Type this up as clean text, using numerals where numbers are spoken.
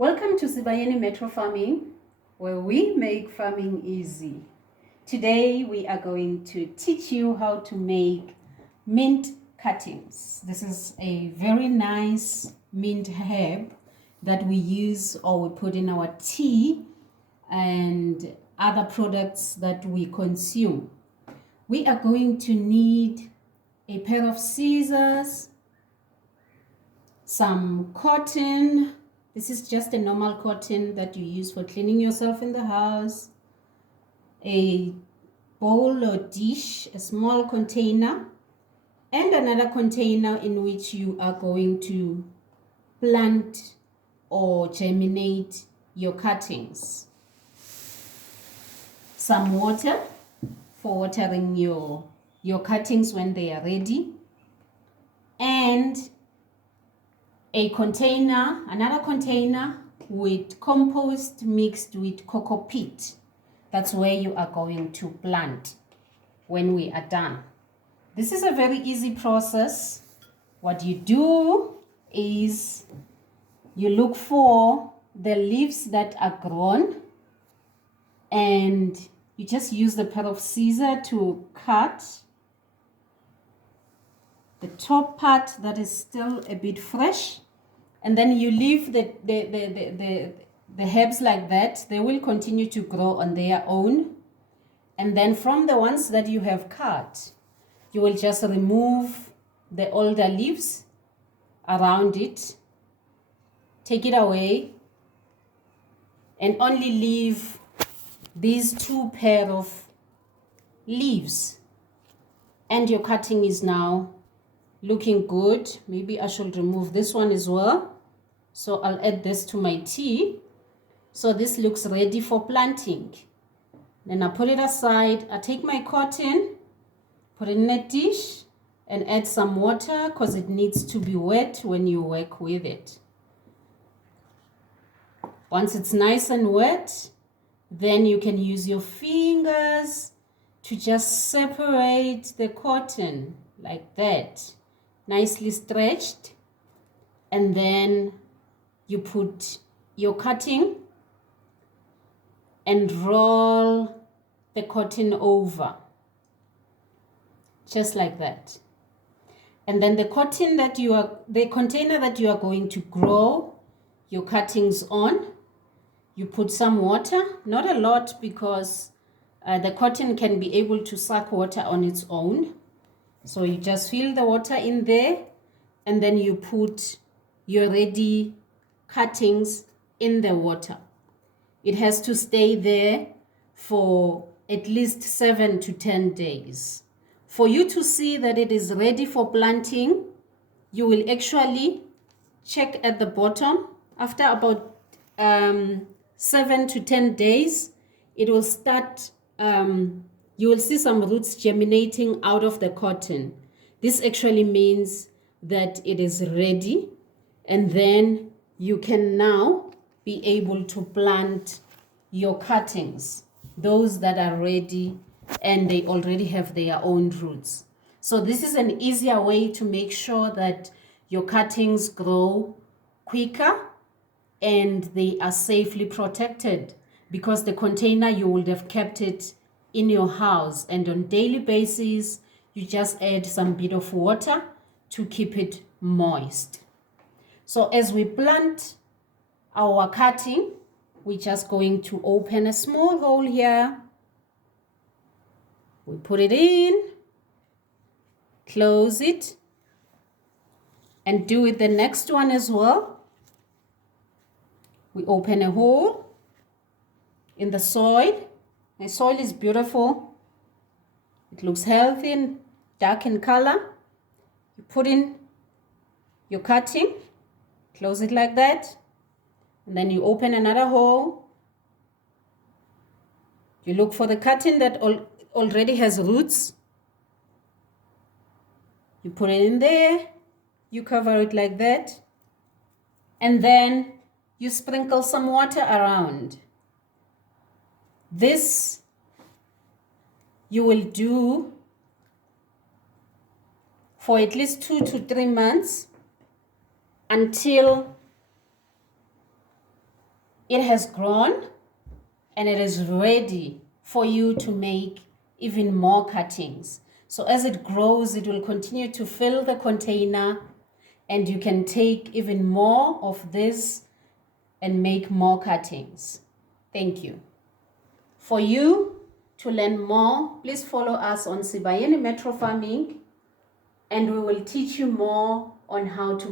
Welcome to Sibayeni Metro Farming, where we make farming easy. Today we are going to teach you how to make mint cuttings. This is a very nice mint herb that we use or we put in our tea and other products that we consume. We are going to need a pair of scissors, some cotton. This is just a normal cotton that you use for cleaning yourself in the house, a bowl or dish, a small container, and another container in which you are going to plant or germinate your cuttings. Some water for watering your cuttings when they are ready, and another container with compost mixed with cocoa peat. That's where you are going to plant when we are done. This is a very easy process. What you do is you look for the leaves that are grown and you just use the pair of scissors to cut the top part that is still a bit fresh, and then you leave the herbs like that. They will continue to grow on their own, and then from the ones that you have cut, you will just remove the older leaves around it, take it away, and only leave these two pair of leaves, and your cutting is now looking good. Maybe I should remove this one as well. So I'll add this to my tea. So this looks ready for planting. Then I put it aside. I take my cotton, put it in a dish, and add some water because it needs to be wet when you work with it. Once it's nice and wet, then you can use your fingers to just separate the cotton like that. Nicely stretched, and then you put your cutting and roll the cotton over just like that. And then the container that you are going to grow your cuttings on, you put some water, not a lot because the cotton can be able to suck water on its own. So you just fill the water in there, and then you put your ready cuttings in the water. It has to stay there for at least 7 to 10 days. For you to see that it is ready for planting, you will actually check at the bottom. After about 7 to 10 days, it will start you will see some roots germinating out of the cotton. This actually means that it is ready, and then you can now be able to plant your cuttings, those that are ready and they already have their own roots. So this is an easier way to make sure that your cuttings grow quicker and they are safely protected, because the container you would have kept it in your house, and on daily basis you just add some bit of water to keep it moist. So as we plant our cutting, we're just going to open a small hole here. We put it in, close it, and do it the next one as well. We open a hole in the soil. The soil is beautiful. It looks healthy and dark in color. You put in your cutting, close it like that, and then you open another hole. You look for the cutting that already has roots. You put it in there, you cover it like that, and then you sprinkle some water around. This you will do for at least 2 to 3 months until it has grown and it is ready for you to make even more cuttings. So as it grows, it will continue to fill the container, and you can take even more of this and make more cuttings. Thank you. For you to learn more, please follow us on Sibayeni Metro Farming, and we will teach you more on how to